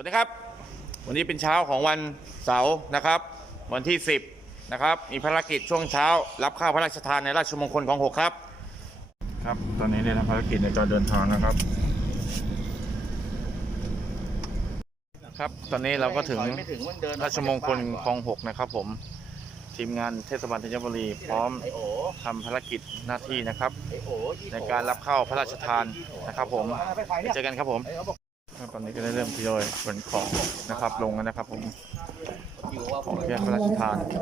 วัสดีครับ วันนี้เป็นเช้าของวันเสาร์นะครับ วันที่ 10 นะครับ มีภารกิจช่วงเช้า รับข้าวพระราชทานในราชมงคลของหกครับ ครับ ตอนนี้ได้ทำภารกิจในการเดินทางนะครับครับ ตอนนี้เราก็ถึงราชมงคลคลองหกนะครับ ผมทีมงานเทศบาลธัญบุรีพร้อมทำภารกิจหน้าที่นะครับ ในการรับเข้าพระราชทานนะครับ ผมไปเจอกันครับผมครับ ตอนนี้ก็ได้เริ่มทยอยขนของนะครับลงแล้วนะครับผมของแยกพระราชทานคร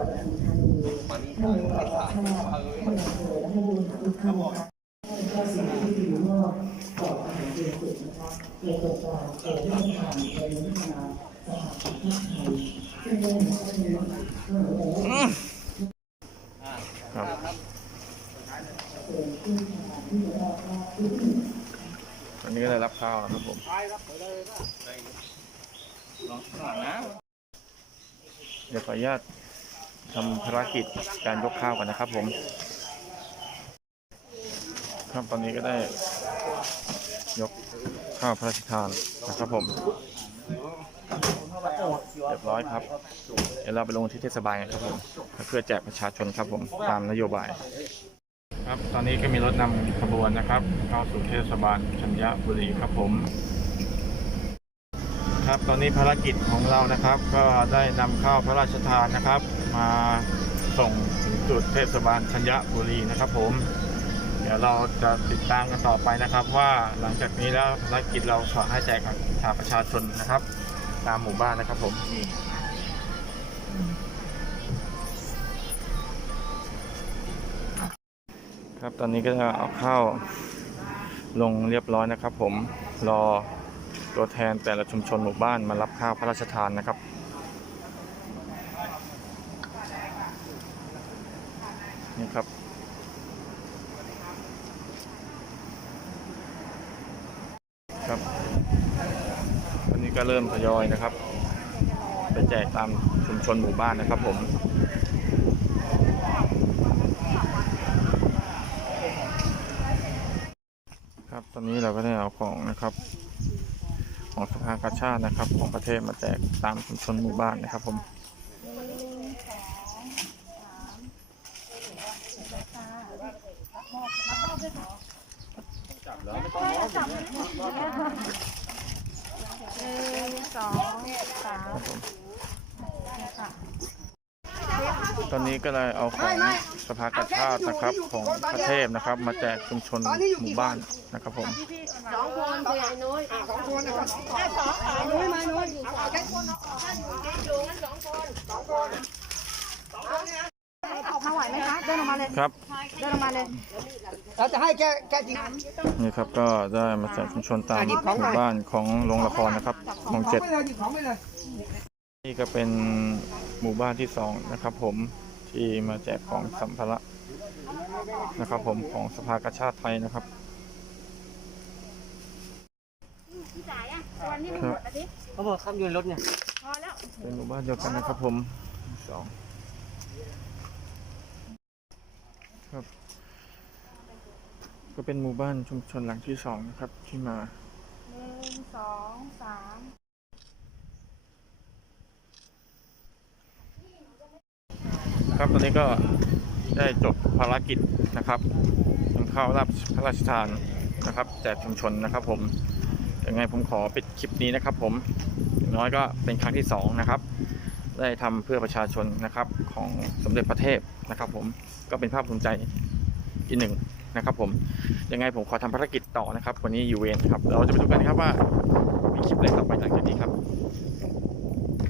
ั อนนี้ก็ได้รับข้าวนะครับผมเดี๋ยวขออนุญาตทำภารกิจการยกข้าวกันนะครับผม ครับตอนนี้ก็ได้ ยกข้าวพระราชทานนะครับผมเรียบร้อยครับ เดี๋ยวเราไปลงที่เทศบาลกันครับผม เพื่อแจกประชาชนครับผม ตามนโยบาย ครับ ตอนนี้ก็มีรถนำขบวนนะครับ เข้าสู่เทศบาลชัญญบุรีครับผม ครับตอนนี้ภารกิจของเรานะครับ ก็ได้นำข้าวพระราชทานนะครับ มาส่งถึงจุดเทศบาลชัญญบุรีนะครับ ผม เดี๋ยวเราจะติดตามกันต่อไปนะครับ ว่าหลังจากนี้แล้วภารกิจเราขอให้แจกทางประชาชนนะครับ ตามหมู่บ้านนะครับผม ครับตอนนี้ก็จะเอาข้าวลงเรียบร้อยนะครับ ผมรอตัวแทนแต่ละชุมชนหมู่บ้านมารับข้าวพระราชทานนะครับนี่ครับครับวันนี้ก็เริ่มทยอยนะครับ ไปแจกตามชุมชนหมู่บ้านนะครับผม ครับ ตอนนี้เราก็ได้เอาของนะครับ ของสภากาชาตินะครับ ของประเทศมาแจกตามชุมชนหมู่บ้านนะครับ ผมหนึ่งสองสาม ตอนนี้ก็เลยเอาของสภากาชาตินะครับของประเทศนะครับ มาแจกชุมชนหมู่บ้านนะครับผมสองคนตัวใหญ่น้อยสองคนนะครับสองสองน้อยมาน้อยอยู่สองคนอยู่งั้นสองคนสองคนออกมาไหวไหมคะเดินออกมาเลยครับเดินออกมาเลยเราจะให้แกแกจริงนี่ครับก็ได้มาแจกชุมชนตามหมู่บ้านของโรงละครนะครับของเจ็ดของไม่เลย นี่ก็เป็นหมู่บ้านที่สองนะครับ ผมที่มาแจกของสัมภาระนะครับ ผมของสภากาชาติไทยนะครับจ่ายอะวันนี้มันหมดแล้วดิเขาบอกคำอยู่ในรถเนี่ยพอแล้วเป็นหมู่บ้านเดียวกันนะครับ ผมสองครับ ก็เป็นหมู่บ้านชุมชนหลังที่สองนะครับที่มาหนึ่งสองสาม ครับตอนนี้ก็ได้จบภารกิจนะครับนำเข้ารับพระราชทานนะครับแจกชุมชนนะครับ ผมยังไงผมขอปิดคลิปนี้นะครับ ผมอย่างน้อยก็เป็นครั้งที่สองนะครับได้ทำเพื่อประชาชนนะครับของสมเด็จพระเทพนะครับ ผมก็เป็นภาพภูมิใจอีกหนึ่งนะครับ ผมยังไงผมขอทำภารกิจต่อนะครับ วันนี้อยู่เวรครับเราจะไปดูกันครับว่ามีคลิปอะไรต่อไปหลังจากนี้ครับ